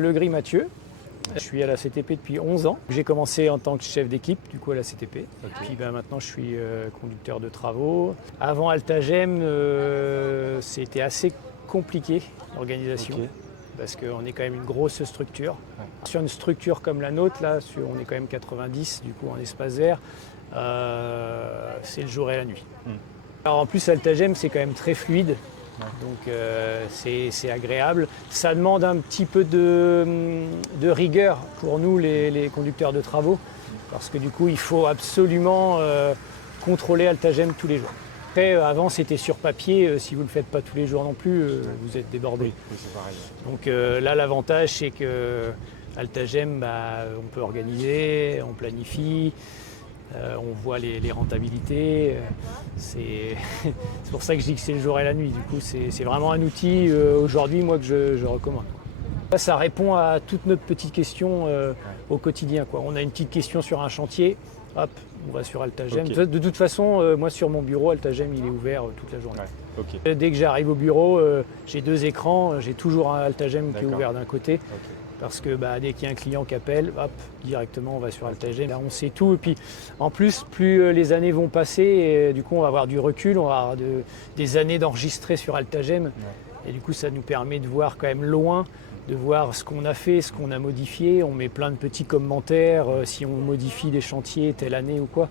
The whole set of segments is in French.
Legris Mathieu. Je suis à la CTP depuis 11 ans. J'ai commencé en tant que chef d'équipe du coup à la CTP. Okay. Puis maintenant je suis conducteur de travaux. Avant Altagem, c'était assez compliqué l'organisation. Okay. Parce qu'on est quand même une grosse structure. Ouais. Sur une structure comme la nôtre, là, on est quand même 90 du coup en espace vert, c'est le jour et la nuit. Alors en plus Altagem c'est quand même très fluide. Donc c'est agréable. Ça demande un petit peu de rigueur pour nous les conducteurs de travaux parce que du coup il faut absolument contrôler Altagem tous les jours. Après avant c'était sur papier, si vous ne le faites pas tous les jours non plus, vous êtes débordé. Oui, c'est pareil. Donc là l'avantage c'est que Altagem on peut organiser, on planifie. On voit les rentabilités, c'est pour ça que je dis que c'est le jour et la nuit. Du coup, c'est vraiment un outil aujourd'hui moi que je recommande. Ça répond à toutes nos petites questions au quotidien, quoi. On a une petite question sur un chantier, hop, on va sur Altagem. Okay. De toute façon, moi sur mon bureau, Altagem il est ouvert toute la journée. Ouais. Okay. Dès que j'arrive au bureau, j'ai 2 écrans, j'ai toujours un Altagem qui est ouvert d'un côté. Okay. Parce que dès qu'il y a un client qui appelle, hop, directement on va sur Altagem. Là on sait tout et puis en plus plus les années vont passer et du coup on va avoir du recul, on va avoir des années d'enregistrer sur Altagem. Ouais. Et du coup ça nous permet de voir quand même loin, de voir ce qu'on a fait, ce qu'on a modifié. On met plein de petits commentaires si on modifie des chantiers telle année ou quoi.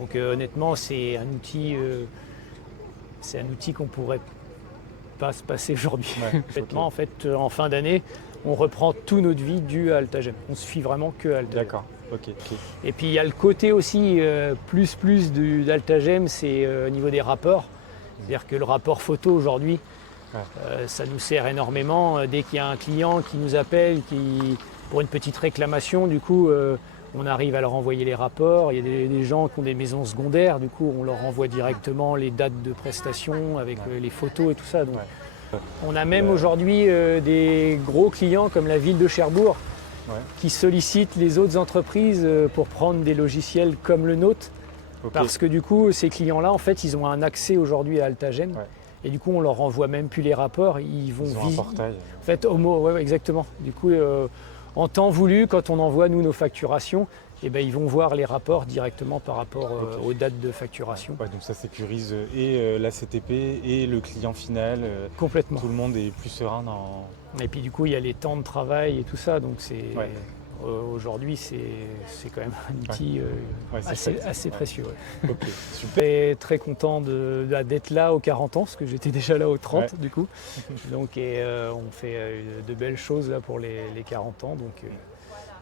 Donc honnêtement c'est un outil qu'on pourrait pas se passer aujourd'hui. Ouais, okay. En fait, en fin d'année, on reprend toute notre vie due à Altagem. On se fie vraiment que à Altagem. D'accord. Okay. Et puis il y a le côté aussi plus d'Altagem, c'est au niveau des rapports. C'est-à-dire que le rapport photo aujourd'hui, ça nous sert énormément. Dès qu'il y a un client qui nous appelle pour une petite réclamation, du coup, on arrive à leur envoyer les rapports. Il y a des gens qui ont des maisons secondaires, du coup, on leur envoie directement les dates de prestation avec les photos et tout ça. Donc, on a même aujourd'hui des gros clients comme la ville de Cherbourg qui sollicitent les autres entreprises pour prendre des logiciels comme le nôtre. Okay. Parce que du coup, ces clients-là, en fait, ils ont un accès aujourd'hui à Altagem. Ouais. Et du coup, on leur envoie même plus les rapports. Ils ont un portail. En fait, exactement. Du coup, en temps voulu, quand on envoie nous nos facturations, ils vont voir les rapports directement par rapport aux dates de facturation. Ouais, donc ça sécurise et la CTP et le client final. Complètement. Tout le monde est plus serein dans... Et puis du coup, il y a les temps de travail et tout ça. Donc aujourd'hui, c'est quand même un outil assez précieux. Ouais. Okay, super. Et très content d'être là aux 40 ans, parce que j'étais déjà là aux 30 du coup. Donc on fait de belles choses là pour les 40 ans. Donc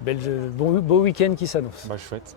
beau week-end qui s'annonce. Chouette.